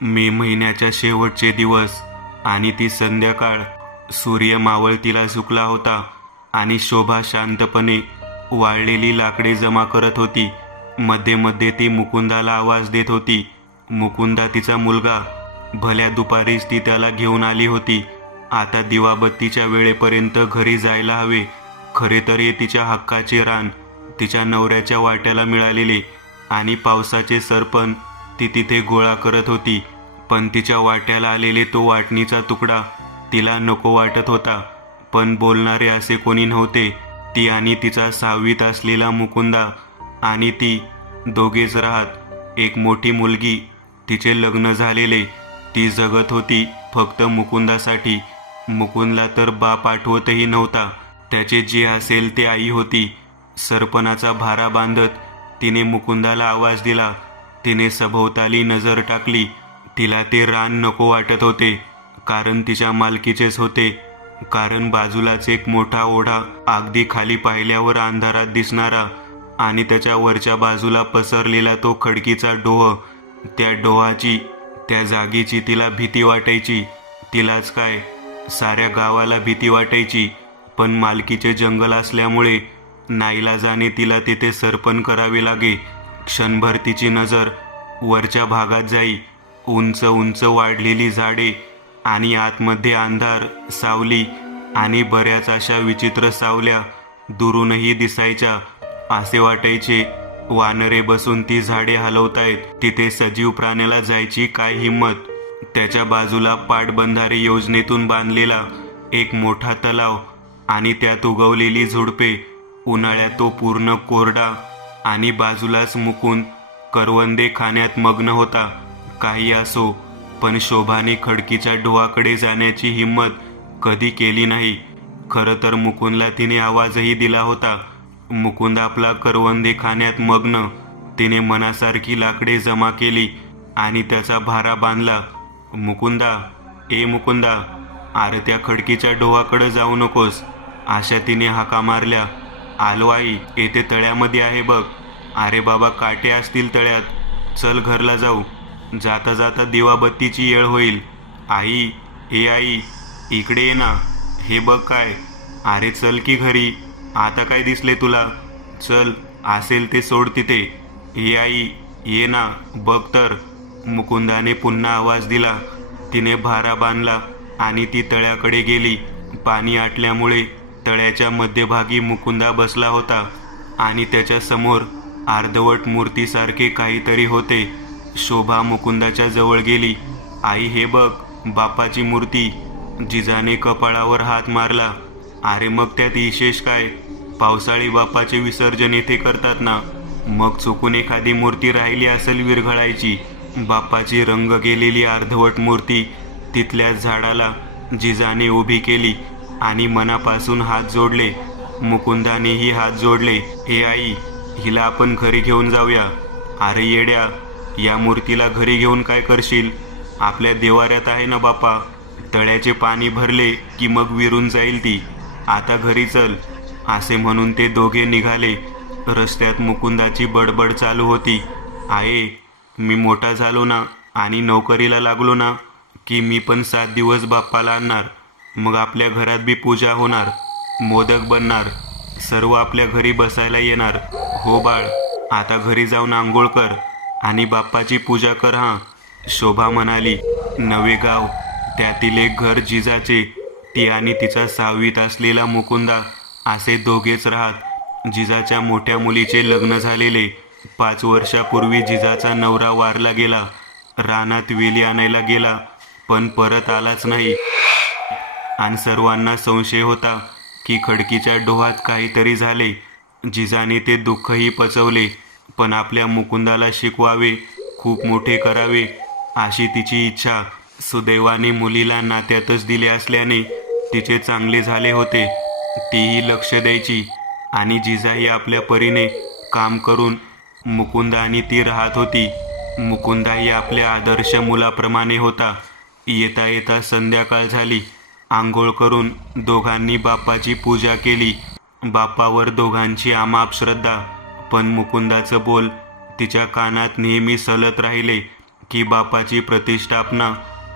मे महिन्याच्या शेवटचे दिवस आणि ती संध्याकाळ. सूर्य मावळतीला झुकला होता आणि शोभा शांतपणे वाळलेली लाकडे जमा करत होती. मध्ये मध्ये ती मुकुंदाला आवाज देत होती. मुकुंदा तिचा मुलगा. भल्या दुपारीच ती त्याला घेऊन आली होती. आता दिवाबत्तीच्या वेळेपर्यंत घरी जायला हवे. खरे तर हे तिच्या हक्काचे रान, तिच्या नवऱ्याच्या वाट्याला मिळालेले, आणि पावसाचे सरपण ती तिथे गोळा करत होती. पण तिच्या वाट्याला आलेले तो वाटणीचा तुकडा तिला नको वाटत होता. पण बोलणारे असे कोणी नव्हते. ती आणि तिचा 6वीत असलेला मुकुंदा आणि ती दोघेच राहत. एक मोठी मुलगी, तिचे लग्न झालेले. ती जगत होती फक्त मुकुंदासाठी. मुकुंदला तर बाप आठवतही नव्हता. त्याचे जे असेल ते आई होती. सरपणाचा भारा बांधत तिने मुकुंदाला आवाज दिला. तिने सभोवताली नजर टाकली. तिला ते रान नको वाटत होते, कारण तिच्या मालकीचेच होते. कारण बाजूलाच एक मोठा ओढा, अगदी खाली पाहिल्यावर अंधारात दिसणारा, आणि त्याच्या वरच्या बाजूला पसरलेला तो खडकीचा डोह. त्या डोहाची, त्या जागेची तिला भीती वाटायची. तिलाच काय, साऱ्या गावाला भीती वाटायची. पण मालकीचे जंगल असल्यामुळे नाईलाजाने तिला तिथे सरपण करावे लागे. क्षणभर तिची नजर वरच्या भागात जाई. उंच उंच वाढलेली झाडे आणि आतमध्ये अंधार, सावली आणि बऱ्याच अशा विचित्र सावल्या दुरूनही दिसायच्या. असे वाटायचे वानरे बसून ती झाडे हलवतायत. तिथे सजीव प्राण्याला जायची काय हिंमत. त्याच्या बाजूला पाटबंधारे योजनेतून बांधलेला एक मोठा तलाव आणि त्यात उगवलेली झुडपे. उन्हाळ्यात तो पूर्ण कोरडा, आणि बाजूलाच मुकुंद करवंदे खाण्यात मग्न होता. काही असो, पण शोभाने खडकीच्या डोहाकडे जाण्याची हिंमत कधी केली नाही. खरं तर मुकुंदला तिने आवाजही दिला होता. मुकुंद आपला करवंदे खाण्यात मग्न. तिने मनासारखी लाकडे जमा केली आणि त्याचा भारा बांधला. मुकुंदा, ए मुकुंदा, अरे त्या खडकीच्या डोहाकडे जाऊ नकोस, अशा तिने हाका मारल्या. आलो आई, येथे तळ्यामध्ये आहे बघ. अरे बाबा, काटे असतील तळ्यात. चल घरला जाऊ. जाता जाता दिवाबत्तीची येळ होईल. आई, ए आई, इकडे ये ना. हे बघ काय. अरे चल की घरी. आता काय दिसले तुला? चल, असेल ते सोड तिथे. ए आई, ये ना, बघ तर. मुकुंदाने पुन्हा आवाज दिला. तिने भारा बांधला आणि ती तळ्याकडे गेली. पाणी आटल्यामुळे तळ्याच्या मध्यभागी मुकुंदा बसला होता आणि त्याच्या समोर अर्धवट मूर्तीसारखे काहीतरी होते. शोभा मुकुंदाच्या जवळ गेली. आई, हे बघ, बापाची मूर्ती. जिजाने कपाळावर हात मारला. अरे मग त्यात विशेष काय? पावसाळी बापाचे विसर्जन येथे करतात ना. मग चुकून एखादी मूर्ती राहिली असेल विरघळायची. बापाची रंग गेलेली अर्धवट मूर्ती तिथल्या झाडाला जिजाने उभी केली आणि मनापासून हात जोडले. मुकुंदानेही हात जोडले. हे आई, हिला आपण घरी घेऊन जाऊया. अरे येड्या, या मूर्तीला घरी घेऊन काय करशील? आपल्या देवाऱ्यात आहे ना बापा. तळ्याचे पाणी भरले की मग विरून जाईल ती. आता घरी चल. असे म्हणून ते दोघे निघाले. रस्त्यात मुकुंदाची बडबड चालू होती. आहे, मी मोठा झालो ना आणि नोकरीला लागलो ना की मी पण 7 दिवस बाप्पाला आणणार. मग आपल्या घरात बी पूजा होणार, मोदक बनणार, सर्व आपल्या घरी बसायला येणार. हो बाळ, आता घरी जाऊन आंघोळ कर आणि बाप्पाची पूजा कर. हां, शोभा म्हणाली. नवे गाव, त्यातील एक घर जिजाचे. ती आणि तिचा 6वीत असलेला मुकुंदा असे दोघेच राहत. जिजाच्या मोठ्या मुलीचे लग्न झालेले. 5 वर्षापूर्वी जिजाचा नवरा वारला गेला. रानात वेली आणायला गेला, पण परत आलाच नाही. आणि सर्वांना संशय होता की खडकीच्या डोहात काहीतरी झाले. जिजाने ते दुःखही पचवले, पण आपल्या मुकुंदाला शिकवावे, खूप मोठे करावे अशी तिची इच्छा. सुदैवाने मुलीला नात्यातच दिले असल्याने तिचे चांगले झाले होते. तीही लक्ष द्यायची आणि जिजाही आपल्या परीने काम करून मुकुंदा आणि ती राहत होती. मुकुंदाही आपल्या आदर्श मुलाप्रमाणे होता. येता येता संध्याकाळ झाली. आंघोळ करून दोघांनी बाप्पाची पूजा केली. बाप्पावर दोघांची अमाप श्रद्धा. पण मुकुंदाचं बोल तिच्या कानात नेहमी सलत राहिले. की बापाची प्रतिष्ठापना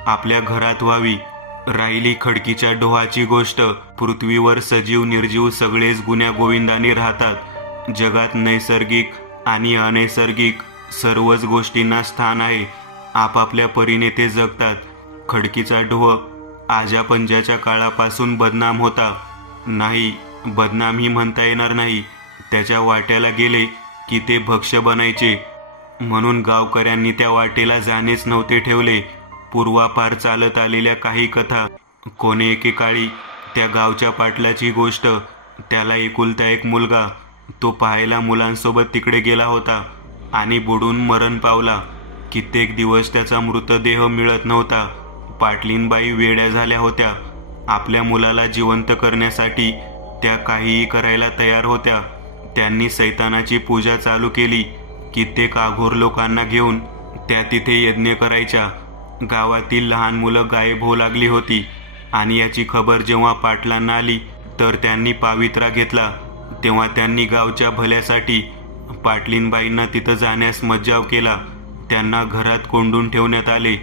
आपल्या घरात व्हावी. राहिली खडकीच्या डोहाची गोष्ट, पृथ्वीवर सजीव निर्जीव सगळेच गुण्यागोविंदाने राहतात. जगात नैसर्गिक आणि अनैसर्गिक सर्वच गोष्टींना स्थान आहे. आपापल्या परीने ते जगतात. खडकीचा डोह आजापंजाच्या काळापासून बदनाम होता. नाही, बदनामही म्हणता येणार नाही. त्याच्या वाट्याला गेले की ते भक्ष्य बनायचे. म्हणून गावकऱ्यांनी त्या वाटेला जाणेच नव्हते ठेवले. पूर्वापार चालत आलेल्या काही कथा. कोणे एकेकाळी त्या गावच्या पाटलाची गोष्ट. त्याला एकुलता एक मुलगा. तो पाहायला मुलांसोबत तिकडे गेला होता आणि बुडून मरण पावला. कित्येक दिवस त्याचा मृतदेह मिळत नव्हता. पाटलीनबाई वेड्या झाल्या होत्या. आपल्या मुलाला जिवंत करण्यासाठी त्या काहीही करायला तयार होत्या. त्यांनी सैतानाची पूजा चालू केली. कित्येक आघोर लोकांना घेऊन त्या तिथे यज्ञ करायच्या. गावातील लहान मुलं गायब होऊ लागली होती आणि याची खबर जेव्हा पाटलांना आली तर त्यांनी पावित्रा घेतला. तेव्हा त्यांनी गावच्या भल्यासाठी पाटलीनबाईंना तिथं जाण्यास मज्जाव केला. त्यांना घरात कोंडून ठेवण्यात आले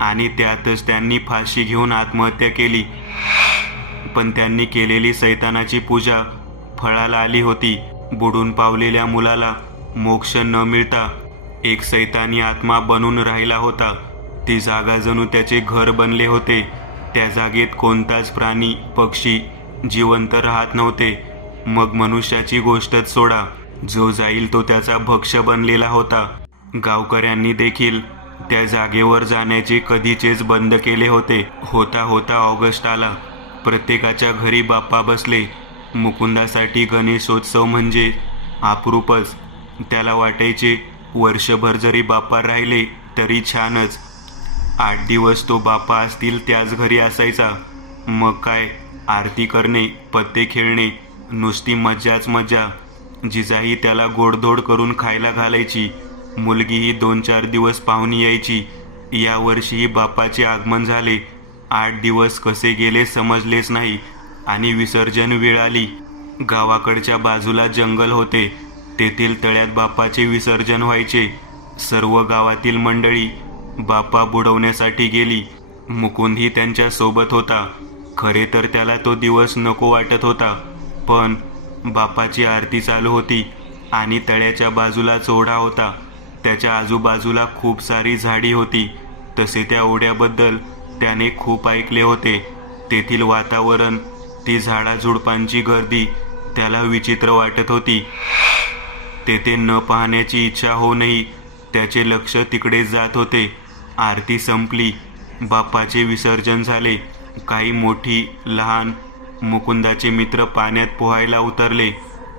आणि त्यातच त्यांनी फाशी घेऊन आत्महत्या केली. पण त्यांनी केलेली सैतानाची पूजा फळाला आली होती. बुडून पावलेल्या मुलाला मोक्ष न मिळता एक सैतानी आत्मा बनून राहिला होता. ती जागा जणू त्याचे घर बनले होते. त्या जागेत कोणताच प्राणी पक्षी जिवंत राहत नव्हते. मग मनुष्याची गोष्टच सोडा. जो जाईल तो त्याचा भक्ष्य बनलेला होता. गावकऱ्यांनी देखील त्या जागेवर जाण्याचे कधीचेच बंद केले होते. होता होता ऑगस्ट आला. प्रत्येकाच्या घरी बाप्पा बसले. मुकुंदासाठी गणेशोत्सव म्हणजे अप्रूपच. त्याला वाटायचे वर्षभर जरी बाप्पा राहिले तरी छानच. 8 दिवस तो बाप्पा असतील त्याच घरी असायचा. मग काय, आरती करणे, पत्ते खेळणे, नुसती मज्जाच मज्जा. जिजाई त्याला गोडधोड करून खायला घालायची. मुलगीही 2-4 दिवस पाहुणी यायची. यावर्षीही बाप्पाचे आगमन झाले. 8 दिवस कसे गेले समजलेच नाही आणि विसर्जन वेळ आली. गावाकडच्या बाजूला जंगल होते. तेथील तळ्यात बाप्पाचे विसर्जन व्हायचे. सर्व गावातील मंडळी बाप्पा बुडवण्यासाठी गेली. मुकुंदही त्यांच्या सोबत होता. खरे तर त्याला तो दिवस नको वाटत होता. पण बाप्पाची आरती चालू होती आणि तळ्याच्या बाजूला ओढा होता. त्याच्या आजूबाजूला खूप सारी झाडी होती. तसे त्या ओढ्याबद्दल त्याने खूप ऐकले होते. तेथील वातावरण, ती झाडाझुडपांची गर्दी त्याला विचित्र वाटत होती. तेथे न पाहण्याची इच्छा होऊनही त्याचे लक्ष तिकडे जात होते. आरती संपली. बाप्पाचे विसर्जन झाले. काही मोठी लहान मुकुंदाचे मित्र पाण्यात पोहायला उतरले.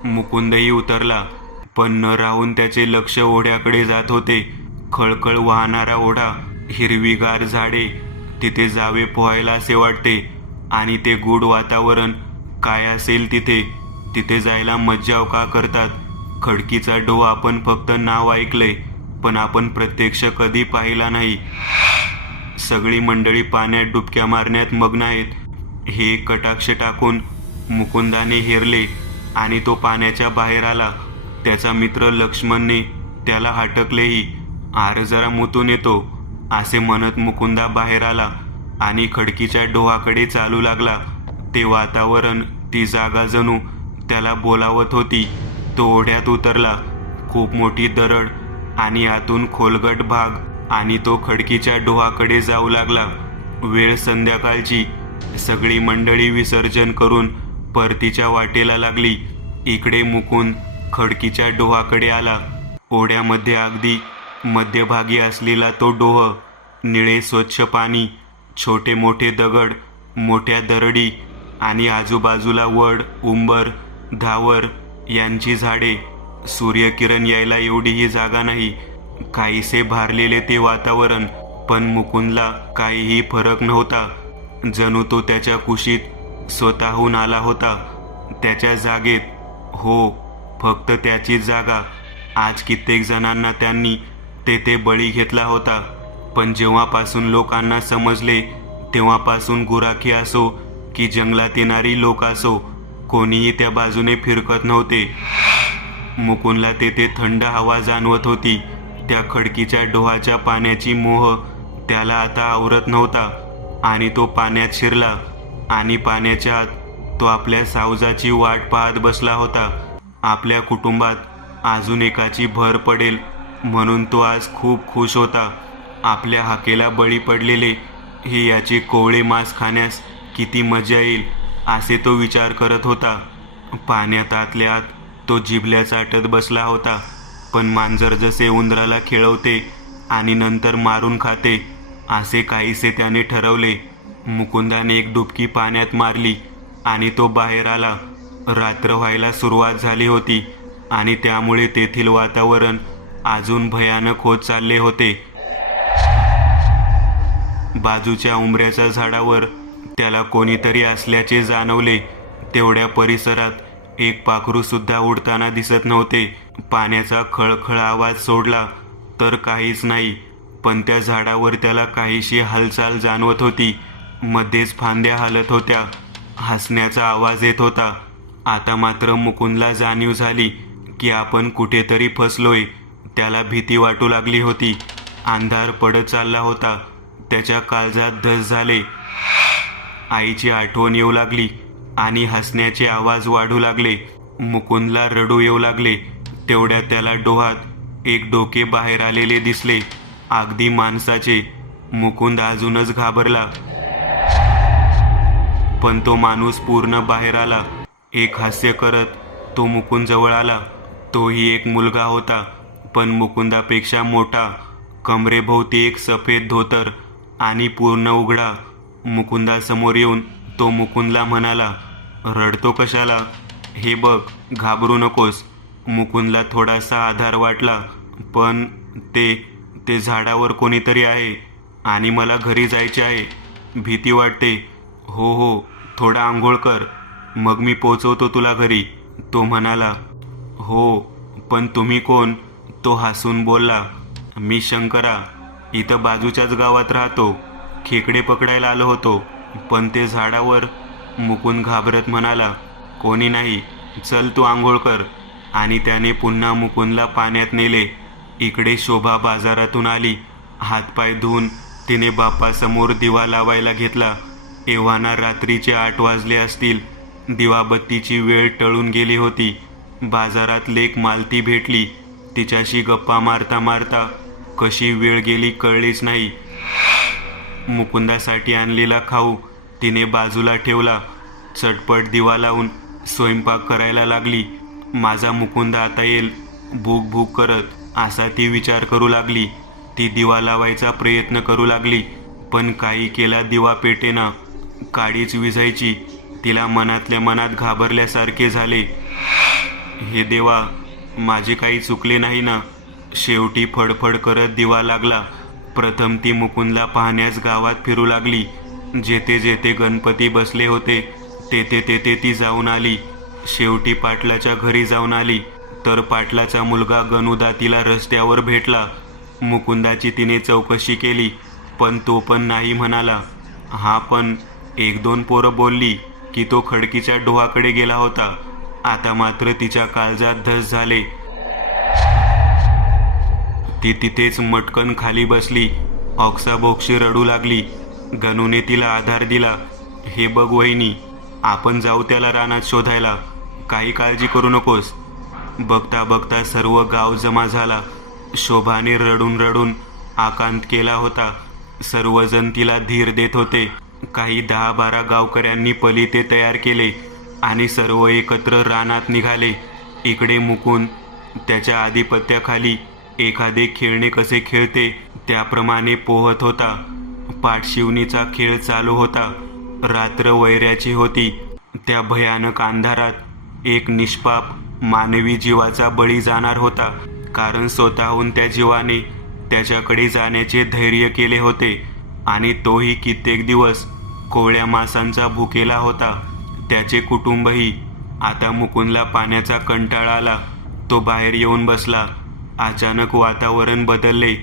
मुकुंदही उतरला. पण न राहून त्याचे लक्ष ओढ्याकडे जात होते. खळखळ वाहणारा ओढा, हिरवीगार झाडे, तिथे जावे पोहायला असे वाटते. आणि ते गूढ वातावरण, काय असेल तिथे. तिथे जायला मज्जाव का करतात. खडकीचा डोह आपण फक्त नाव ऐकलंय, पण आपण प्रत्यक्ष कधी पाहिला नाही. सगळी मंडळी पाण्यात डुबक्या मारण्यात मग्न आहेत. हे कटाक्ष टाकून मुकुंदाने हेरले आणि तो पाण्याच्या बाहेर आला. त्याचा मित्र लक्ष्मणने त्याला हटकलेही. आर जरा मुतून येतो असे म्हणत मुकुंदा बाहेर आला आणि खडकीच्या डोहाकडे चालू लागला. ते वातावरण, ती जागा जणू त्याला बोलावत होती. तो ओढ्यात उतरला. खूप मोठी दरड आणि आतून खोलगट भाग आणि तो खडकीच्या डोहाकडे जाऊ लागला. वेळ संध्याकाळची. सगळी मंडळी विसर्जन करून परतीच्या वाटेला लागली. इकडे मुकुंद खडकीच्या डोहाकडे आला. ओढ्यामध्ये अगदी मध्यभागी असलेला तो डोह. निळे स्वच्छ पाणी, छोटे मोठे दगड, मोठ्या दरडी आणि आजूबाजूला वड, उंबर, धावर यांची झाडे. सूर्यकिरण यायला एवढीही जागा नाही. काहीसे भारलेले ते वातावरण. पण मुकुंदला काहीही फरक नव्हता. जणू तो त्याच्या कुशीत स्वतःहून आला होता. त्याच्या जागेत. हो, फक्त त्याची जागा. आज कित्येक जणांना त्यांनी तेथे बळी घेतला होता. पण जेव्हापासून लोकांना समजले तेव्हापासून गुराखी असो की जंगलात येणारी लोक असो, कोणीही त्या बाजूने फिरकत नव्हते. मुकुंदला तेथे थंड हवा जाणवत होती. त्या खडकीच्या डोहाच्या पाण्याची मोह त्याला आता आवरत नव्हता आणि तो पाण्यात शिरला आणि पाण्याच्या आत तो आपल्या सावजाची वाट पाहत बसला होता. आपल्या कुटुंबात अजून एकाची भर पडेल म्हणून तो आज खूप खुश होता. आपल्या हाकेला बळी पडलेले हे याचे कोवळे मांस खाण्यास किती मजा येईल असे तो विचार करत होता. पाण्यात आतल्या आत तो जिभल्या चाटत बसला होता. पण मांजर जसे उंदराला खेळवते आणि नंतर मारून खाते असे काहीसे त्याने ठरवले. मुकुंदाने एक डुबकी पाण्यात मारली आणि तो बाहेर आला. रात्र व्हायला सुरुवात झाली होती आणि त्यामुळे तेथील वातावरण अजून भयानक होत चालले होते. बाजूच्या उंबऱ्याच्या झाडावर त्याला कोणीतरी असल्याचे जाणवले. तेवढ्या परिसरात एक पाखरू सुद्धा उडताना दिसत नव्हते. पाण्याचा खळखळ आवाज सोडला तर काहीच नाही, पण त्या झाडावर त्याला काहीशी हालचाल जाणवत होती. मध्येच फांद्या हलत होत्या. हसण्याचा आवाज येत होता. आता मात्र मुकुंदला जाणीव झाली की आपण कुठेतरी फसलोय. त्याला भीती वाटू लागली होती. अंधार पडत चालला होता. त्याच्या काळजात धस झाले. आईची आठवण येऊ लागली आणि हसण्याचे आवाज वाढू लागले. मुकुंदला रडू येऊ लागले. तेवढ्यात त्याला डोहात एक डोके बाहेर आलेले दिसले, अगदी माणसाचे. मुकुंद अजूनच घाबरला. पण तो माणूस पूर्ण बाहेर आला. एक हास्य करत तो मुकुंद जवळ आला. तोही एक मुलगा होता, पण मुकुंदापेक्षा मोठा. कमरेभोवती एक सफेद धोतर आणि पूर्ण उघडा. मुकुंदासमोर येऊन तो मुकुंदला म्हणाला, रडतो कशाला? हे बघ, घाबरू नकोस. मुकुंदला थोडासा आधार वाटला. पण ते झाडावर कोणीतरी आहे आणि मला घरी जायचे आहे. भीती वाटते. हो, थोडा आंघोळ कर, मग मी पोचवतो तुला घरी, तो म्हणाला. हो, पण तुम्ही कोण? तो हसून बोलला. मी शंकरा, इथं बाजूच्याच गावात राहतो. खेकडे पकडायला आलो होतो. पण ते झाडावर. मुकुंद घाबरत म्हणाला, कोणी नाही, चल तू आंघोळ कर. आणि त्याने पुन्हा मुकुंदला पाण्यात नेले. इकडे शोभा बाजारातून आली. हातपाय धुवून तिने बापासमोर दिवा लावायला घेतला. एव्हाना रात्रीचे 8 वाजले असतील. दिवाबत्तीची वेळ टळून गेली होती. बाजारात लेक मालती भेटली. तिच्याशी गप्पा मारता मारता कशी वेळ गेली कळलीच नाही. मुकुंदासाठी आणलेला खाऊ तिने बाजूला ठेवला. चटपट दिवा लावून स्वयंपाक करायला लागली. माझा मुकुंद आता येईल भूक भूक करत असा ती विचार करू लागली. ती दिवा लावायचा प्रयत्न करू लागली, पण काही केला दिवा पेटेना. काडीच विझायची. तिला मनातल्या मनात घाबरल्यासारखे झाले. हे देवा, माझे काही चुकले नाही ना? शेवटी फडफड करत दिवा लागला. प्रथम ती मुकुंदला पाहण्यास गावात फिरू लागली. जेथे जेथे गणपती बसले होते तेथे तेथे ती जाऊन आली. शेवटी पाटलाच्या घरी जाऊन आली तर पाटलाचा मुलगा गणुदा तिला रस्त्यावर भेटला. मुकुंदाची तिने चौकशी केली, पण तो पण नाही म्हणाला. हा पण 1-2 पोरं बोलली की तो खडकीच्या डोहाकडे गेला होता. आता मात्र तिच्या काळजात धस झाले. ती तिथेच मटकन खाली बसली. ऑक्साबोक्शी रडू लागली. गणूने तिला आधार दिला. हे बघ वहिनी, आपण जाऊ त्याला रानात शोधायला. काही काळजी करू नकोस. बघता बघता सर्व गाव जमा झाला. शोभाने रडून रडून आकांत केला होता. सर्वजण तिला धीर देत होते. काही 10-12 गावकऱ्यांनी पलिते तयार केले आणि सर्व एकत्र रानात निघाले. इकडे मुकुंद त्याच्या आधिपत्याखाली एखादे खेळणे कसे खेळते त्याप्रमाणे पोहत होता. पाठशिवणीचा खेळ चालू होता. रात्र वैऱ्याची होती. त्या भयानक अंधारात एक निष्पाप मानवी जीवाचा बळी जाणार होता, कारण स्वतःहून त्या जीवाने त्याच्याकडे जाण्याचे धैर्य केले होते आणि तोही कित्येक दिवस कोवळ्या मांसांचा भुकेला होता. त्याचे कुटुंबही. आता मुकुंदला पाण्याचा कंटाळा आला. तो बाहेर येऊन बसला. अचानक वातावरण बदलले.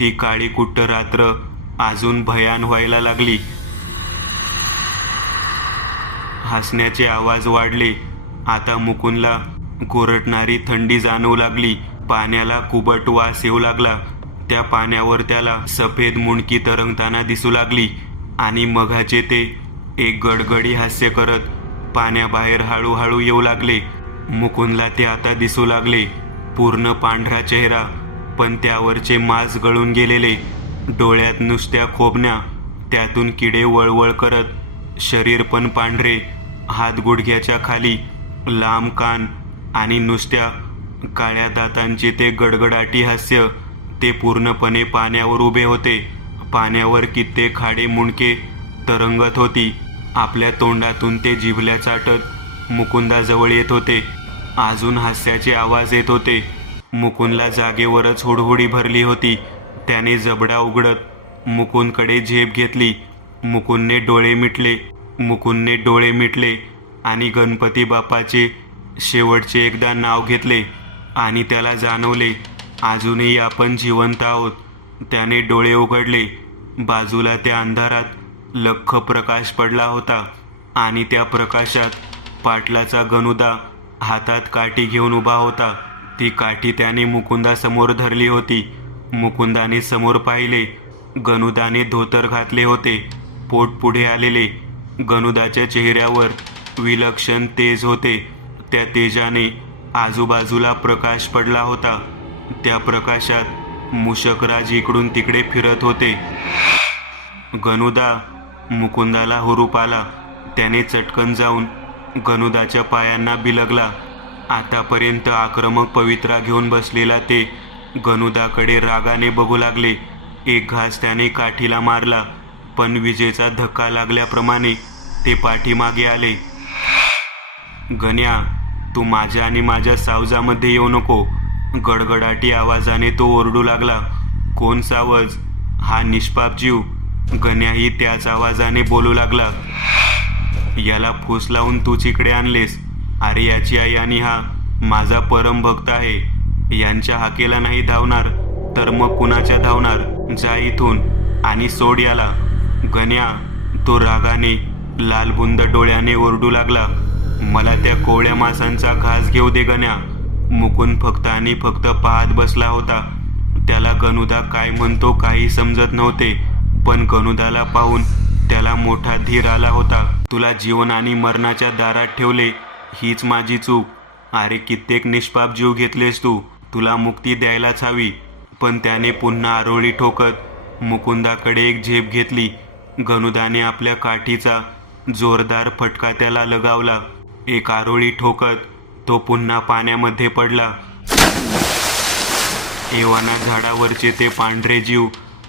ती काळी कुट्ट रात्र अजून भयान व्हायला लागली. हसण्याचे आवाज वाढले. आता मुकुंदला गोरटणारी थंडी जाणवू लागली. पाण्याला कुबट वास येऊ लागला. त्या पाण्यावर त्याला सफेद मुंडकी तरंगताना दिसू लागली आणि मघाचे ते एक गडगडी हास्य करत पाण्याबाहेर हळूहळू येऊ लागले. मुकुंदला ते आता दिसू लागले. पूर्ण पांढरा चेहरा, पण त्यावरचे मांस गळून गेलेले, डोळ्यात नुसत्या खोबण्या, त्यातून किडे वळवळ करत, शरीर पण पांढरे, हात गुडघ्याच्या खाली, लांब कान आणि नुसत्या काळ्या दातांचे ते गडगडाटी हास्य. ते पूर्णपणे पाण्यावर उभे होते. पाण्यावर कित्येक खाडे मुंडके तरंगत होती. आपल्या तोंडातून ते जिभल्या चाटत मुकुंदाजवळ येत होते. अजून हास्याचे आवाज येत होते. मुकुंदला जागेवरच हुडहुडी भरली होती. त्याने जबडा उघडत मुकुंदकडे झेप घेतली. मुकुंदने डोळे मिटले आणि गणपती बाप्पाचे शेवटचे एकदा नाव घेतले आणि त्याला जाणवले अजूनही आपण जिवंत आहोत. त्याने डोळे उघडले. बाजूला त्या अंधारात लख्ख प्रकाश पडला होता आणि त्या प्रकाशात पाटलाचा गणुदा हातात काठी घेऊन उभा होता. ती काठी त्याने मुकुंदासमोर धरली होती. मुकुंदाने समोर पाहिले. गणुदाने धोतर घातले होते, पोट पुढे आलेले. गणुदाच्या चेहऱ्यावर विलक्षण तेज होते. त्या तेजाने आजूबाजूला प्रकाश पडला होता. त्या प्रकाशात मूषकराज इकडून तिकडे फिरत होते. गणुदा! मुकुंदाला हुरूप आला. त्याने चटकन जाऊन गणुदाच्या पायांना बिलगला. आतापर्यंत आक्रमक पवित्रा घेऊन बसलेला ते गणुदाकडे रागाने बघू लागले. एक घास त्याने काठीला मारला, पण विजेचा धक्का लागल्याप्रमाणे ते पाठीमागे आले. गण्या, तू माझ्या आणि माझ्या सावजामध्ये येऊ नको, गडगडाटी आवाजाने तो ओरडू लागला. कोण सावज? हा निष्पाप जीव. गण्याही त्याच आवाजाने बोलू लागला. याला फूस लावून तूच इकडे आणलेस. अरे याची आई आणि हा माझा परम भक्त आहे. यांच्या हाकेला नाही धावणार तर मग कुणाच्या धावणार? जा इथून आणि सोड याला. गण्या, तो रागाने लालबुंद डोळ्याने ओरडू लागला. मला त्या कोवळ्या मांसांचा घास घेऊ दे गण्या. मुकुंद फक्त आणि फक्त पाहत बसला होता. त्याला गणुदा काय म्हणतो काही समजत नव्हते, पण गणुदाला पाहून त्याला मोठा धीर आला होता. तुला जीवन आणि मरणाच्या दारात ठेवले, हीच माझी चूक. अरे कित्येक निष्पाप जीव घेतलेस तू, तुला मुक्ती द्यायलाच हवी. पण त्याने पुन्हा आरोळी ठोकत मुकुंदाकडे एक झेप घेतली. गणुदाने आपल्या काठीचा जोरदार फटका त्याला लगावला. एक आरोळी ठोकत तो पुन्हा पाण्यामध्ये पडला. एव्हाना झाडावरचे ते पांढरे जीव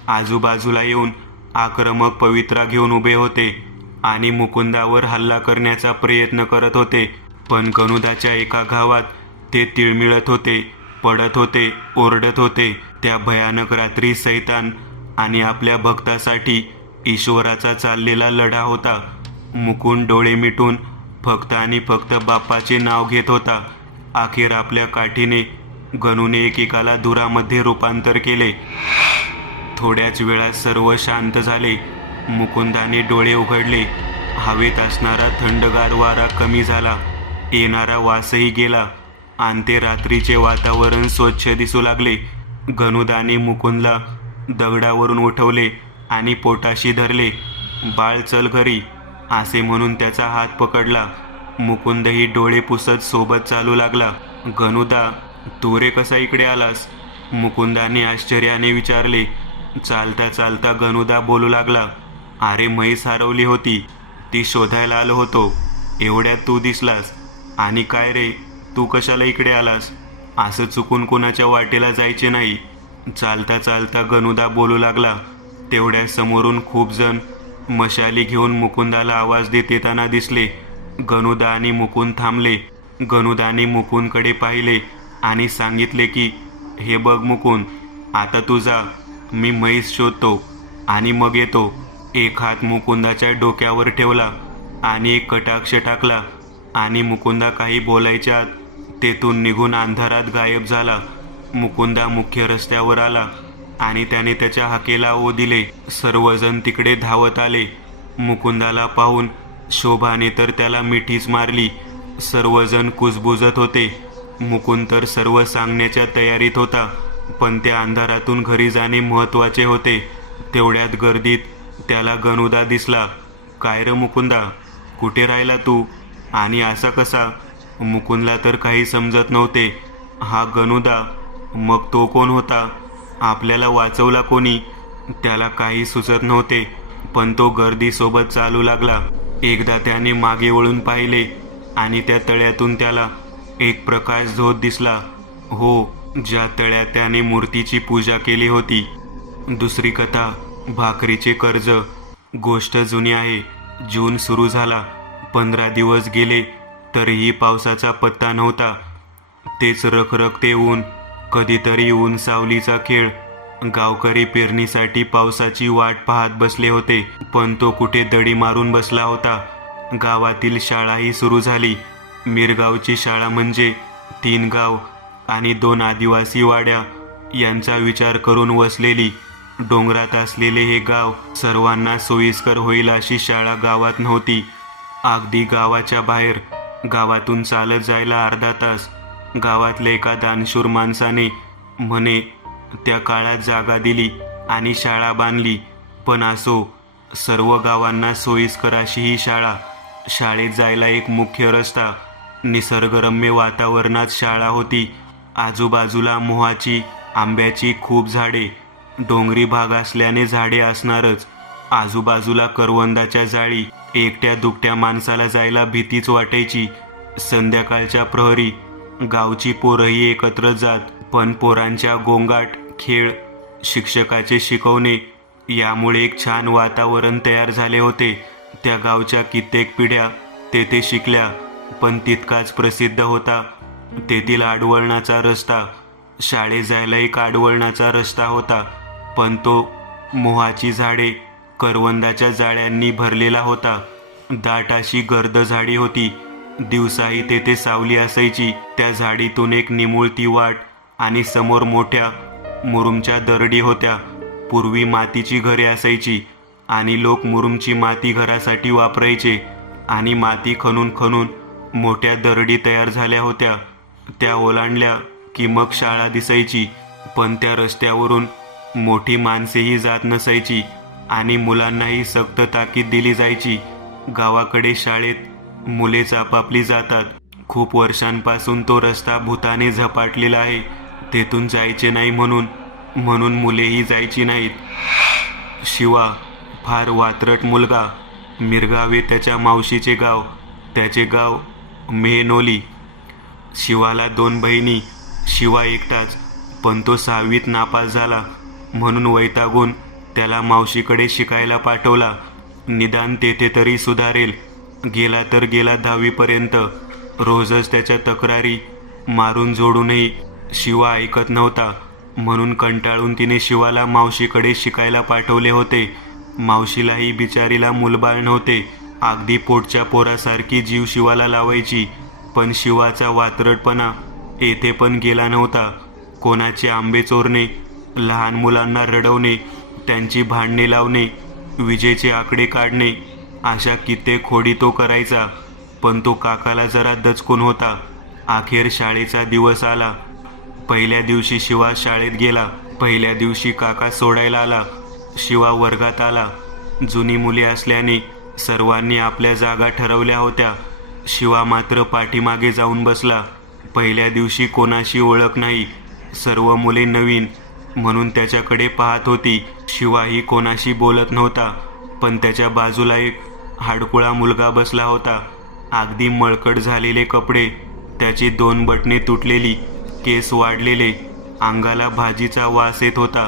आजूबाजूला येऊन आक्रमक पवित्रा घेऊन उभे होते आणि मुकुंदावर हल्ला करण्याचा प्रयत्न करत होते. पण गणुदाच्या एका घावात ते तिळमिळत होते, पडत होते, ओरडत होते. त्या भयानक रात्री सैतान आणि आपल्या भक्तासाठी ईश्वराचा चाललेला लढा होता. मुकुंद डोळे मिटून फक्त आणि फक्त बाप्पाचे नाव घेत होता. अखेर आपल्या काठीने गणूने एकेकाला धुरामध्ये रूपांतर केले. थोड्याच वेळात सर्व शांत झाले. मुकुंदाने डोळे उघडले. हवेत असणारा थंडगार वारा कमी झाला. येणारा वासही गेला आणि ते रात्रीचे वातावरण स्वच्छ दिसू लागले. गणुदाने मुकुंदला दगडावरून उठवले आणि पोटाशी धरले. बाळ चल घरी, असे म्हणून त्याचा हात पकडला. मुकुंदही डोळे पुसत सोबत चालू लागला. गणुदा, तू रे कसा इकडे आलास? मुकुंदाने आश्चर्याने विचारले. चालता चालता गणुदा बोलू लागला. अरे म्हैस हरवली होती, ती शोधायला आलो होतो. एवढ्यात तू दिसलास. आणि काय रे, तू कशाला इकडे आलास? असं चुकून कोणाच्या वाटेला जायचे नाही. चालता चालता गणुदा बोलू लागला. तेवढ्या समोरून खूप जण मशाली घेऊन मुकुंदाला आवाज देत येताना दिसले. गणुदा आणि मुकुंद थांबले. गणुदाने मुकुंदकडे पाहिले आणि सांगितले की, हे बघ मुकुंद, आता तू जा, मी म्हैस शोधतो आणि मग येतो. एक हात मुकुंदाच्या डोक्यावर ठेवला आणि एक कटाक्ष टाकला आणि मुकुंदा काही बोलायच्या आत तेथून निघून अंधारात गायब झाला. मुकुंदा मुख्य रस्त्यावर आला आणि त्याने त्याच्या हाकेला ओ दिले. सर्वजण तिकडे धावत आले. मुकुंदाला पाहून शोभाने तर त्याला मिठीच मारली. सर्वजण कुजबुजत होते. मुकुंद तर सर्व सांगण्याच्या तयारीत होता, पण त्या अंधारातून घरी जाणे महत्त्वाचे होते. तेवढ्यात गर्दीत त्याला गणुदा दिसला. काय रे मुकुंदा, कुठे राहिला तू आणि असा कसा? मुकुंदला तर काही समजत नव्हते. हा गणुदा? मग तो कोण होता? आपल्याला वाचवला कोणी? त्याला काही सुचत नव्हते, पण तो गर्दीसोबत चालू लागला. एकदा त्याने मागे वळून पाहिले आणि त्या तळ्यातून त्याला एक प्रकाश झोत दिसला. हो, ज्या तळ्यात त्याने मूर्तीची पूजा केली होती. दुसरी कथा, भाकरीचे कर्ज. गोष्ट जुनी आहे. जून सुरू झाला, 15 दिवस गेले तरीही पावसाचा पत्ता नव्हता. तेच रखरखते ऊन, कधीतरी ऊन सावलीचा खेळ. गावकरी पेरणीसाठी पावसाची वाट पाहत बसले होते, पण तो कुठे दडी मारून बसला होता. गावातील शाळाही सुरू झाली. मिरगावची शाळा म्हणजे 3 गाव आणि 2 आदिवासी वाड्या यांचा विचार करून वसलेली. डोंगरात असलेले हे गाव सर्वांना सोयीस्कर होईल अशी शाळा गावात नव्हती. अगदी गावाच्या बाहेर, गावातून चालत जायला अर्धा तास. गावातल्या एका दानशूर माणसाने म्हणे त्या काळात जागा दिली आणि शाळा बांधली. पण असो, सर्व गावांना सोयीस्कर अशी ही शाळा. शाळेत जायला एक मुख्य रस्ता. निसर्गरम्य वातावरणात शाळा होती. आजूबाजूला मोहाची, आंब्याची खूप झाडे. डोंगरी भाग असल्याने झाडे असणारच. आजूबाजूला करवंदाच्या जाळी. एकट्या दुकट्या माणसाला जायला भीतीच वाटायची. संध्याकाळच्या प्रहरी गावची पोरंही एकत्र जात, पण पोरांच्या गोंगाट, खेळ, शिक्षकाचे शिकवणे यामुळे एक छान वातावरण तयार झाले होते. त्या गावच्या कित्येक पिढ्या तेथे शिकल्या. पण तितकाच प्रसिद्ध होता तेथील आडवळणाचा रस्ता. शाळेत जायला एक आडवळणाचा रस्ता होता, पण तो मोहाची झाडे, करवंदाच्या जाळ्यांनी भरलेला होता. दाट अशी गर्द झाडी होती. दिवसाही तेथे सावली असायची. त्या झाडीतून एक निमुळती वाट आणि समोर मोठ्या मुरुमच्या दरडी होत्या. पूर्वी मातीची घरे असायची आणि लोक मुरुमची माती घरासाठी वापरायचे आणि माती खणून खणून मोठ्या दरडी तयार झाल्या होत्या. त्या ओलांडल्या की मग शाळा दिसायची. पण त्या रस्त्यावरून मोठी माणसेही जात नसायची आणि मुलांनाही सक्त ताकीद दिली जायची. गावाकडे शाळेत मुलेच आपापली जातात. खूप वर्षांपासून तो रस्ता भूताने झपाटलेला आहे. तेथून जायचे नाही म्हणून मुलेही जायची नाहीत. शिवा फार वात्रट मुलगा. मिरगावे त्याच्या मावशीचे गाव. त्याचे गाव मेहनोली. शिवाला 2 बहिणी. शिवा एकटाच, पण तो 6वीत नापास झाला. म्हणून वैतागून त्याला मावशीकडे शिकायला पाठवला. निदान तेथे तरी सुधारेल. गेला तर गेला 10वीपर्यंत. रोजच त्याच्या तक्रारी मारून जोडूनही शिवा ऐकत नव्हता. म्हणून कंटाळून तिने शिवाला मावशीकडे शिकायला पाठवले होते. मावशीलाही बिचारीला मुलबाळ नव्हते. अगदी पोटच्या पोरासारखी जीव शिवाला लावायची. पण शिवाचा वात्रटपणा येथे पण गेला नव्हता. कोणाचे आंबे चोरणे, लहान मुलांना रडवणे, त्यांची भांडणे लावणे, विजेचे आकडे काढणे, अशा कित्येक खोडी तो करायचा. पण तो काकाला जरा दचकून होता. अखेर शाळेचा दिवस आला. पहिल्या दिवशी शिवा शाळेत गेला. पहिल्या दिवशी काका सोडायला आला. शिवा वर्गात आला. जुनी मुले असल्याने सर्वांनी आपल्या जागा ठरवल्या होत्या. शिवा मात्र पाठीमागे जाऊन बसला. पहिल्या दिवशी कोणाशी ओळख नाही. सर्व मुले नवीन म्हणून त्याच्याकडे पाहत होती. शिवाही कोणाशी बोलत नव्हता. पण त्याच्या बाजूला एक हाडकुळा मुलगा बसला होता. अगदी मळकट झालेले कपडे, त्याची 2 बटणे तुटलेली, केस वाढलेले, अंगाला भाजीचा वास येत होता.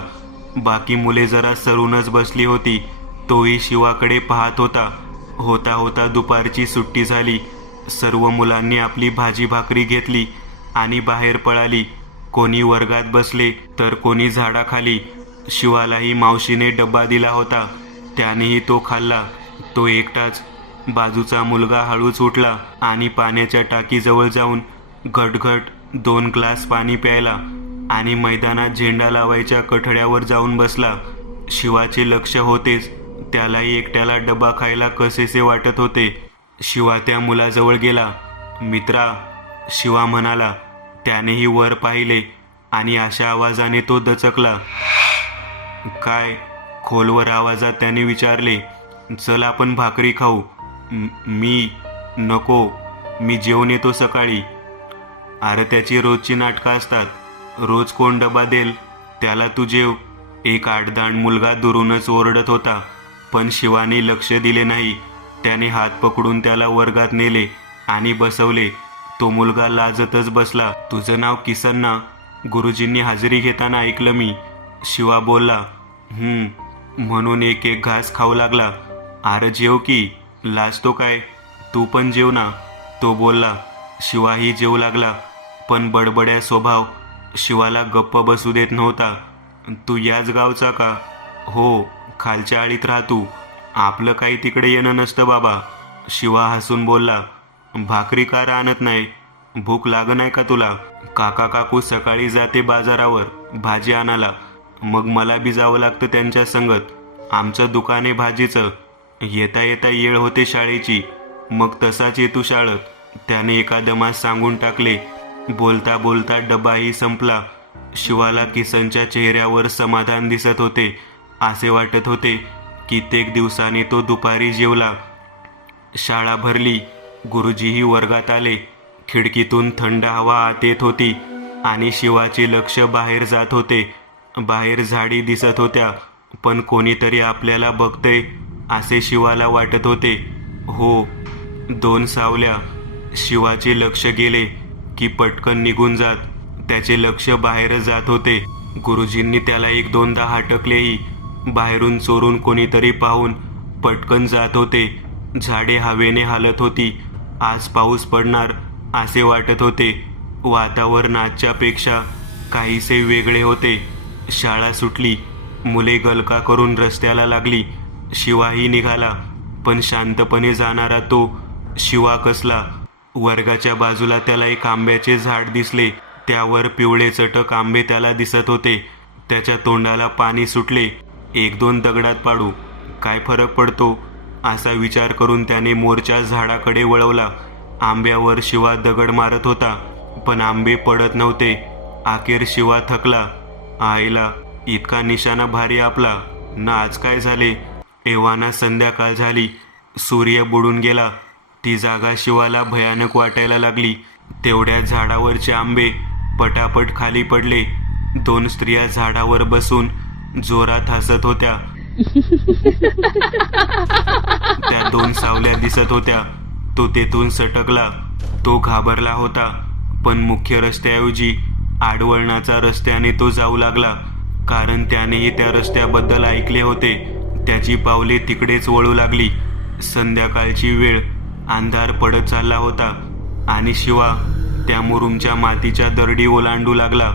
बाकी मुले जरा सरूनच बसली होती. तोही शिवाकडे पाहत होता. होता होता दुपारची सुट्टी झाली. सर्व मुलांनी आपली भाजी भाकरी घेतली आणि बाहेर पळाली. कोणी वर्गात बसले तर कोणी झाडाखाली. शिवालाही मावशीने डब्बा दिला होता. त्यानेही तो खाल्ला. तो एकटाच. बाजूचा मुलगा हळूच उठला आणि पाण्याच्या टाकीजवळ जाऊन घटघट 2 ग्लास पाणी प्यायला आणि मैदानात झेंडा लावायच्या कठड्यावर जाऊन बसला. शिवाचे लक्ष होतेच. त्यालाही एकट्याला डबा खायला कसेसे वाटत होते. शिवा त्या मुलाजवळ गेला. मित्रा, शिवा म्हणाला, त्यानेही वर पाहिले आणि अशा आवाजाने तो दचकला. काय? खोलवर आवाजात त्याने विचारले. चल आपण भाकरी खाऊ. मी नको, मी जेवून येतो सकाळी. अरे त्याची रोजची नाटकं असतात. रोज कोण डबा देल त्याला, तू जेव. एक आडदांड मुलगा दुरूनच ओरडत होता, पण शिवाने लक्ष दिले नाही. त्याने हात पकडून त्याला वर्गात नेले आणि बसवले. तो मुलगा लाजतच बसला. तुझं नाव किसन ना? गुरुजींनी हजेरी घेताना ऐकलं मी. शिवा बोलला. म्हणून एक एक घास खाऊ लागला. अरे जेव की, लाजतो काय? तू पण जेव ना, तो बोलला. शिवाही जेवू लागला, पण बडबड्या स्वभाव शिवाला गप्प बसू देत नव्हता. तू याच गावचा का? हो, खालच्या आळीत राहतू. आपलं काही तिकडे येणं नसतं बाबा, शिवा हसून बोलला. भाकरी का आणत नाही? भूक लागत का तुला? काका काकू सकाळी जाते बाजारावर भाजी आणायला, मग मला बी जावं लागतं त्यांच्या संगत. आमचं दुकान आहे भाजीचं. येता येता येळ होते शाळेची, मग तसाच येतो शाळेत, त्याने एका दमात सांगून टाकले. बोलता बोलता डबाही संपला. शिवाला किसनच्या चेहऱ्यावर समाधान दिसत होते. असे वाटत होते कित्येक दिवसांनी तो दुपारी जेवला. शाळा भरली. गुरुजीही वर्गात आले. खिडकीतून थंड हवा आत येत होती आणि शिवाचे लक्ष बाहेर जात होते. बाहेर झाडी दिसत होत्या, पण कोणीतरी आपल्याला बघतंय असे शिवाला वाटत होते. हो, 2 सावल्या. शिवाचे लक्ष गेले की पटकन निघून जात. त्याचे लक्ष बाहेर जात होते. गुरुजींनी त्याला 1-2दा हटकलेही. बाहेरून चोरून कोणीतरी पाहून पटकन जात होते. झाडे हवेने हालत होती. आज पाऊस पडणार असे वाटत होते. वातावरण आजच्या पेक्षा काहीसे वेगळे होते. शाळा सुटली. मुले गलका करून रस्त्याला लागली. शिवाही निघाला, पण शांतपणे जाणारा तो शिवा कसला. वर्गाच्या बाजूला त्याला एक आंब्याचे झाड दिसले. त्यावर पिवळे चटक आंबे त्याला दिसत होते. त्याच्या तोंडाला पाणी सुटले. 1-2 दगडात पाडू, काय फरक पडतो असा विचार करून त्याने मोरच्या झाडाकडे वळवला. आंब्यावर शिवा दगड मारत होता, पण आंबे पडत नव्हते. अखेर शिवा थकला. आईला, इतका निशाणा भारी आपला ना, आज काय झाले? एव्हाना संध्याकाळ झाली. सूर्य बुडून गेला. ती जागा शिवाला भयानक वाटायला लागली. तेवढ्या झाडावरचे आंबे पटापट खाली पडले. 2 स्त्रिया झाडावर बसून जोरात हसत होत्या. त्या 2 सावल्या दिसत होत्या. तो तेथून सटकला. तो घाबरला होता, पण मुख्य रस्त्याऐवजी आडवळणाचा रस्त्याने तो जाऊ लागला, कारण त्यानेही त्या रस्त्याबद्दल ऐकले होते. त्याची पावले तिकडेच वळू लागली. संध्याकाळची वेळ. अंधार पडत चालला होता आणि शिवा त्या मुरुमच्या मातीच्या दरडी ओलांडू लागला.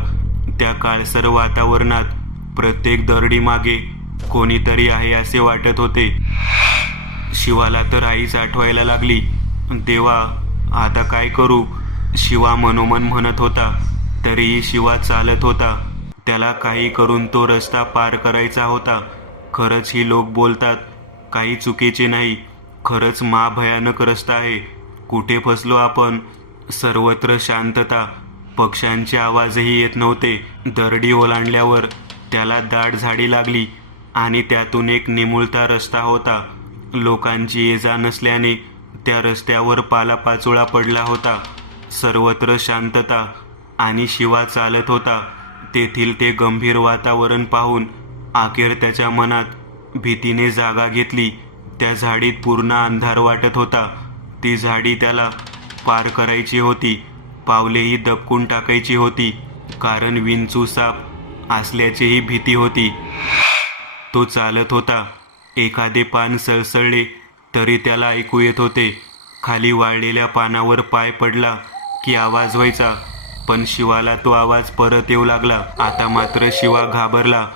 त्या काळसर वातावरणात प्रत्येक दरडी मागे कोणीतरी आहे असे वाटत होते. शिवाला तर आईच आठवायला लागली. देवा, आता काय करू? शिवा मनोमन म्हणत होता. तरीही शिवा चालत होता. त्याला काही करून तो रस्ता पार करायचा होता. खरंच ही लोक बोलतात काही चुकीचे नाही. खरंच महाभयानक रस्ता आहे. कुठे फसलो आपण? सर्वत्र शांतता. पक्ष्यांचे आवाजही येत नव्हते. दरडी ओलांडल्यावर त्याला दाट झाडी लागली आणि त्यातून एक निमुळता रस्ता होता. लोकांची ये-जा नसल्याने त्या रस्त्यावर पालापाचोळा पडला होता. सर्वत्र शांतता आणि शिवा चालत होता. तेथील ते गंभीर वातावरण पाहून अखेर त्याच्या मनात भीतीने जागा घेतली. त्या झाडीत पूर्ण अंधार वाटत होता. ती झाडी त्याला पार करायची होती. पावलेही दबकून टाकायची होती, कारण विंचू साप असल्याचीही भीती होती. तो चालत होता. एखादे पान सळसळले तरी त्याला ऐकू येत होते. खाली वाळलेल्या पानावर पाय पडला की आवाज व्हायचा, पण शिवाला तो आवाज परत येऊ लागला. आता मात्र शिवा घाबरला.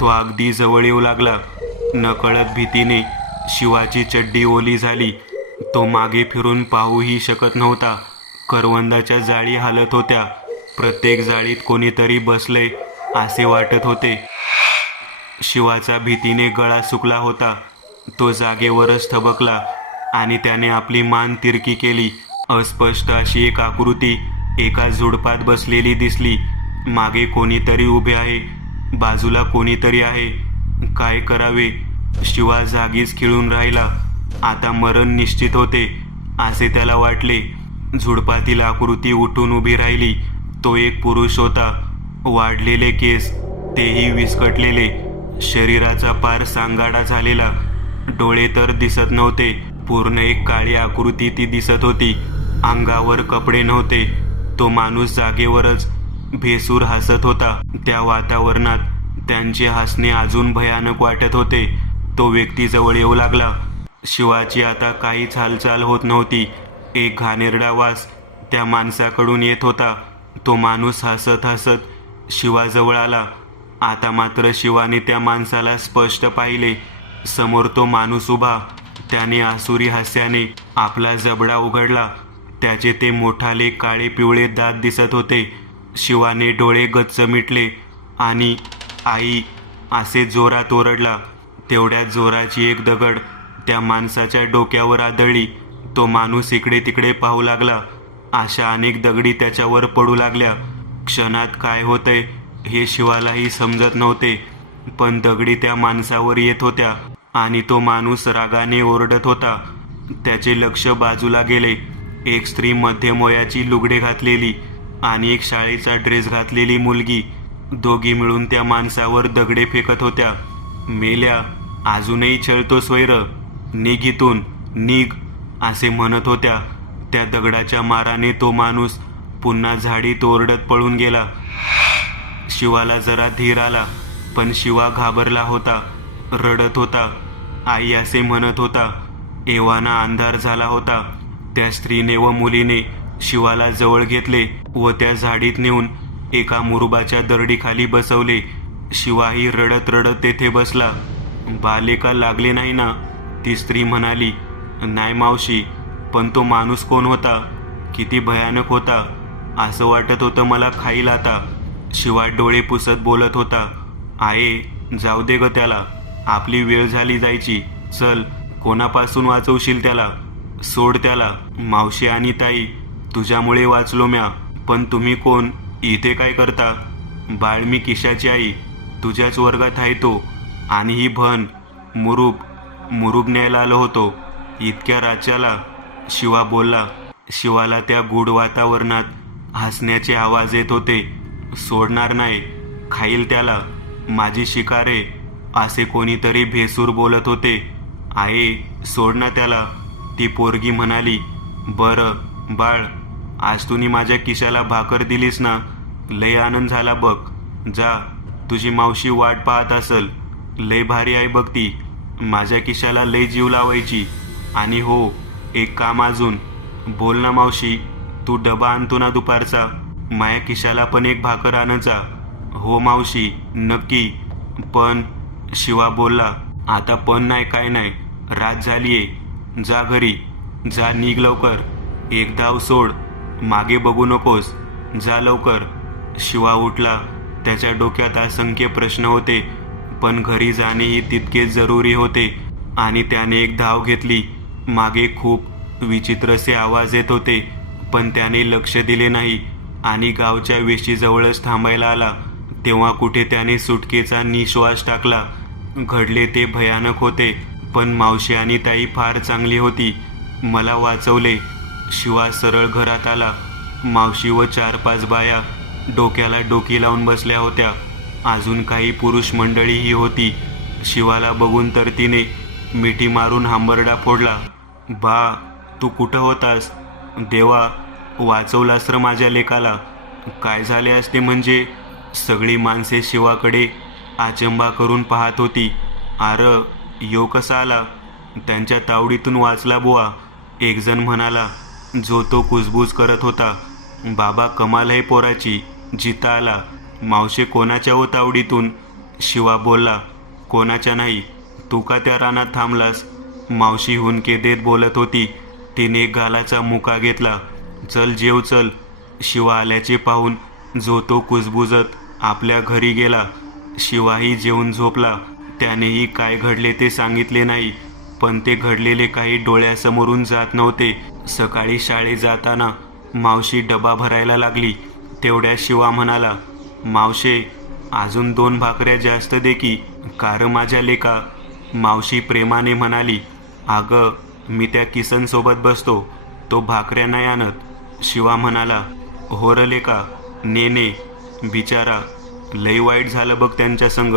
तो अगदी जवळ येऊ लागला. नकळत भीतीने शिवाची चड्डी ओली झाली. तो मागे फिरून पाहूही शकत नव्हता. करवंदाच्या जाळी हालत होत्या. प्रत्येक जाळीत कोणीतरी बसलंय असे वाटत होते. शिवाचा भीतीने गळा सुकला होता. तो जागेवरच थबकला आणि त्याने आपली मान तिरकी केली. अस्पष्ट अशी एक आकृती एका झुडपात बसलेली दिसली. मागे कोणीतरी उभे आहे, बाजूला कोणीतरी आहे. काय करावे? शिवा जागीच खिळून राहिला. आता मरण निश्चित होते असे त्याला वाटले. झुडपातील आकृती उठून उभी राहिली. तो एक पुरुष होता. वाढलेले केस, तेही विस्कटलेले, शरीराचा पार सांगाडा झालेला. डोळे तर दिसत नव्हते. पूर्ण एक काळी आकृती ती दिसत होती. अंगावर कपडे नव्हते. तो माणूस जागेवरच भेसूर हसत होता. त्या वातावरणात त्यांचे हसणे अजून भयानक वाटत होते. तो व्यक्ती जवळ येऊ लागला. शिवाची आता काहीच हालचाल होत नव्हती. एक घाणेरडा वास त्या माणसाकडून येत होता. तो माणूस हसत हसत शिवाजवळ आला. आता मात्र शिवाने त्या माणसाला स्पष्ट पाहिले. समोर तो माणूस उभा. त्याने आसुरी हास्याने आपला जबडा उघडला. त्याचे ते मोठाले काळे पिवळे दात दिसत होते. शिवाने डोळे गच्च मिटले आणि आई असे जोरात ओरडला. तेवढ्यात जोराची एक दगड त्या माणसाच्या डोक्यावर आदळली. तो माणूस इकडे तिकडे पाहू लागला. अशा अनेक दगडी त्याच्यावर पडू लागल्या. क्षणात काय होतंय हे शिवालाही समजत नव्हते, पण दगडी त्या माणसावर येत होत्या आणि तो माणूस रागाने ओरडत होता. त्याचे लक्ष बाजूला गेले. एक स्त्री मध्यम वयाची लुगडे घातलेली आणि एक शाळेचा ड्रेस घातलेली मुलगी, दोघी मिळून त्या माणसावर दगडे फेकत होत्या. मेल्या, अजूनही छळतो स्वैर, निघ इथून, निघ असे म्हणत होत्या. त्या दगडाच्या माराने तो माणूस पुन्हा झाडीत ओरडत पळून गेला. शिवाला जरा धीर आला, पण शिवा घाबरला होता, रडत होता. आई असे म्हणत होता. एव्हाना अंधार झाला होता. त्या स्त्रीने व मुलीने शिवाला जवळ घेतले व त्या झाडीत नेऊन एका मुरुबाच्या दरडीखाली बसवले. शिवाही रडत रडत तेथे बसला. बालेका लागले नाही ना? ती स्त्री म्हणाली. नाही मावशी, पण तो माणूस कोण होता? किती भयानक होता. असं वाटत होतं मला खाईल आता. शिवा डोळे पुसत बोलत होता. आहे, जाऊ दे ग त्याला. आपली वेळ झाली जायची. चल, कोणापासून वाचवशील त्याला? सोड त्याला. मावशी आणि ताई, तुझ्यामुळे वाचलो म्या. पण तुम्ही कोण? इथे काय करता? बाळ, मी किशाची आई. तुझ्याच वर्गात आहे तो. आणि ही भन मुरूब न्यायला आलो होतो. इतक्या राज्याला? शिवा बोलला. शिवाला त्या गूढ वातावरणात हसण्याचे आवाज येत होते. सोडणार नाही, खाईल त्याला, माझी शिकार आहे असे कोणीतरी भेसूर बोलत होते. आहे, सोड ना त्याला, ती पोरगी म्हणाली. बरं बाळ, आज तुम्ही माझ्या किशाला भाकर दिलीस ना, लय आनंद झाला बघ. जा, तुझी मावशी वाट पाहत असल. लय भारी आहे बघ ती. माझ्या किशाला लय जीव लावायची. आणि हो, एक काम अजून. बोल ना मावशी, तू डबा आणतो ना दुपारचा? माया किशाला पण एक भाकर आणायचा. हो मावशी, नक्की. पण शिवा बोलला. आता पण नाही, काय नाही, रात झालीये. जा घरी, जा, निघ लवकर. एक धाव सोड, मागे बघू नकोस. जा लवकर. शिवा उठला. त्याच्या डोक्यात असंख्य प्रश्न होते, पण घरी जाणेही तितकेच जरुरी होते. आणि त्याने एक धाव घेतली. मागे खूप विचित्रसे आवाज येत होते, पण त्याने लक्ष दिले नाही आणि गावच्या वेशीजवळच थांबायला आला. तेव्हा कुठे त्याने सुटकेचा निश्वास टाकला. घडले ते भयानक होते, पण मावशी आणि ताई फार चांगली होती. मला वाचवले. शिवा सरळ घरात आला. मावशी व 4-5 बाया डोक्याला डोकी लावून बसल्या होत्या. अजून काही पुरुष मंडळीही होती. शिवाला बघून तर तिने मिठी मारून हांबरडा फोडला. बा, तू कुठं होतास? देवा, वाचवलास र माझ्या लेकाला. काय झाले असते? म्हणजे सगळी माणसे शिवाकडे आचंबा करून पाहत होती. आर, यो कसा आला? त्यांच्या तावडीतून वाचला बुवा, एक जण म्हणाला, जो तो कुजबूज करत होता. बाबा, कमाल आहे पोराची, जिता आला. मावशे, कोणाच्या हो तावडीतून? शिवा बोलला. कोणाच्या नाही, तू का त्या रानात थांबलास? मावशी हुंदके देत बोलत होती. तिने गालाचा मुका घेतला. चल जेव, चल. शिवा आल्याचे पाहून जो तो कुजबुजत आपल्या घरी गेला. शिवाही जेवून झोपला. त्यानेही काय घडले ते सांगितले नाही, पण ते घडलेले काही डोळ्यासमोरून जात नव्हते. सकाळी शाळेत जाताना मावशी डबा भरायला लागली. तेवढ्या शिवा म्हणाला, मावशे अजून 2 भाकऱ्या जास्त दे की. कार माझ्या लेका. मावशी प्रेमाने म्हणाली, अगं मी त्या किसनसोबत बसतो, तो भाकऱ्या नाही आणत. शिवा म्हणाला, हो र लेका, ने. बिचारा लई वाईट झालं बघ त्यांच्या संग.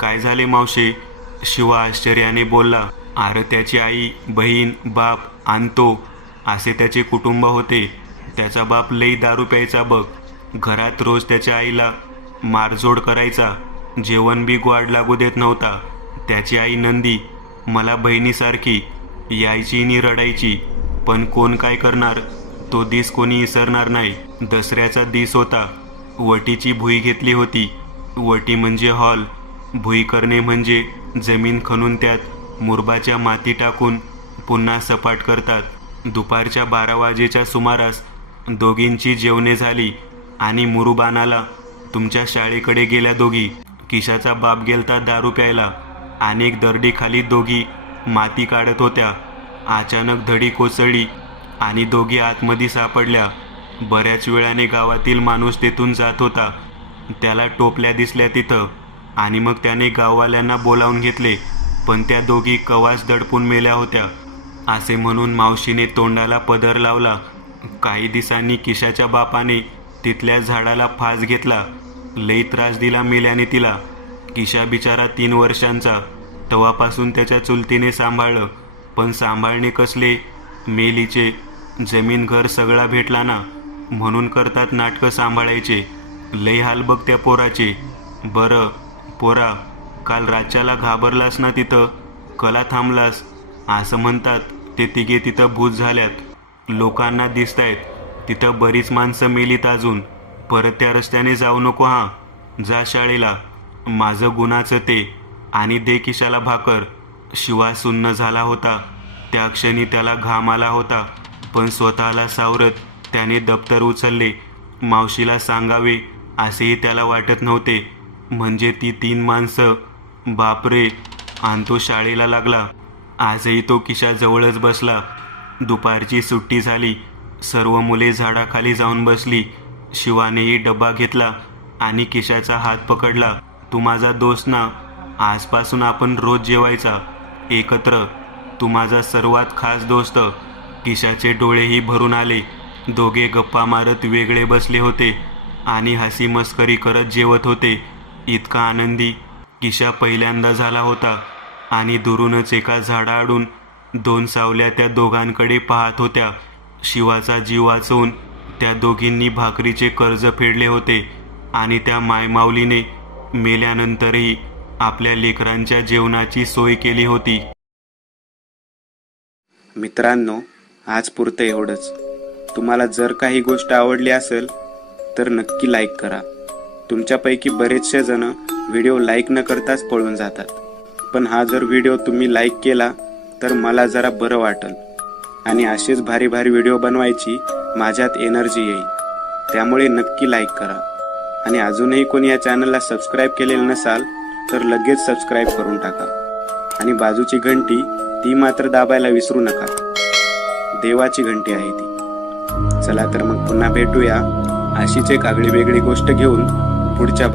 काय झाले मावशे? शिवा आश्चर्याने बोलला, अरे त्याची आई, बहीण, बाप आणि तो असे त्याचे कुटुंब होते. त्याचा बाप लई दारू प्यायचा बघ. घरात रोज त्याच्या आईला मारझोड करायचा. जेवण बी गोड लागू देत नव्हता. त्याची आई नंदी मला बहिणीसारखी यायची नि रडायची. पण कोण काय करणार, तो दिस कोणी विसरणार नाही. दसऱ्याचा दिस होता. वटीची भुई घेतली होती. वटी म्हणजे हॉल. भुई करणे म्हणजे जमीन खणून त्यात मुरबाच्या माती टाकून पुन्हा सपाट करतात. दुपारच्या 12 वाजेच्या सुमारास दोघींची जेवणे झाली आणि मुरुबानाला तुमच्या शाळेकडे गेल्या दोघी. किशाचा बाप गेलता दारू प्यायला. अनेक दरडीखाली दोघी माती काढत होत्या. अचानक धडी कोसळली आणि दोघी आतमध्ये सापडल्या. बऱ्याच वेळाने गावातील माणूस तेथून जात होता. त्याला टोपल्या दिसल्या तिथं आणि मग त्याने गाववाल्यांना बोलावून घेतले. पण त्या दोघी कवाच दडपून मेल्या होत्या. असे म्हणून मावशीने तोंडाला पदर लावला. काही दिवसांनी किशाच्या बापाने तिथल्या झाडाला फास घेतला. लई त्रास दिला मेल्याने तिला. किशा बिचारा 3 वर्षांचा. तेव्हापासून त्याच्या चुलतीने सांभाळलं. पण सांभाळणे कसले, मेलीचे. जमीन घर सगळा भेटला ना, म्हणून करतात नाटकं सांभाळायचे. लई हाल बघ त्या पोराचे. बरं पोरा, काल रातच्याला घाबरलास ना तिथं, कला थांबलास. असं म्हणतात ते तिघे तिथं भूत झाल्यात. लोकांना दिसतायत. तिथं बरीच माणसं मेलीत अजून. परत त्या रस्त्याने जाऊ नको हां. जा शाळेला. माझं गुणाचं ते. आणि दे किशाला भाकर. शिवा सुन्न झाला होता. त्या क्षणी त्याला घाम आला होता. पण स्वतःला सावरत त्याने दप्तर उचलले. मावशीला सांगावे असेही त्याला वाटत नव्हते. म्हणजे ती 3 माणसं. बापरे. आणि तो शाळेला लागला. आजही तो किशाजवळच बसला. दुपारची सुट्टी झाली. सर्व मुले झाडाखाली जाऊन बसली. शिवानेही डबा घेतला आणि किशाचा हात पकडला. तू माझा दोस्त ना. आजपासून आपण रोज जेवायचा एकत्र. तू माझा सर्वात खास दोस्त. किशाचे डोळेही भरून आले. दोघे गप्पा मारत वेगळे बसले होते आणि हसी मस्करी करत जेवत होते. इतका आनंदी किशा पहिल्यांदा झाला होता. आणि दुरूनच एका झाडाआडून 2 सावल्या त्या दोघांकडे पाहत होत्या. शिवाचा जीव वाचवून त्या दोघींनी भाकरीचे कर्ज फेडले होते आणि त्या मायमाऊलीने मेल्यानंतरही आपल्या लेकरांच्या जेवणाची सोय केली होती. मित्रांनो, आज पुरतं एवढंच. तुम्हाला जर काही गोष्ट आवडली असेल तर नक्की लाईक करा. तुमच्यापैकी बरेचसे जण व्हिडिओ लाईक न करताच पळून जातात. पण हा जर व्हिडिओ तुम्ही लाईक केला तर मला जरा बरं वाटेल आणि असेच भारी भारी व्हिडिओ बनवायची माझ्यात एनर्जी येईल. त्यामुळे नक्की लाईक करा. आणि अजूनही कोणी या चॅनलला सबस्क्राईब केलेलं नसाल तर लगेच सबस्क्राईब करून टाका. आणि बाजूची घंटी ती मात्र दाबायला विसरू नका. देवाची घंटी आहे ती. चला तर मग पुन्हा भेटूया अशीच एक आगळी वेगळी गोष्ट घेऊन पुढच्या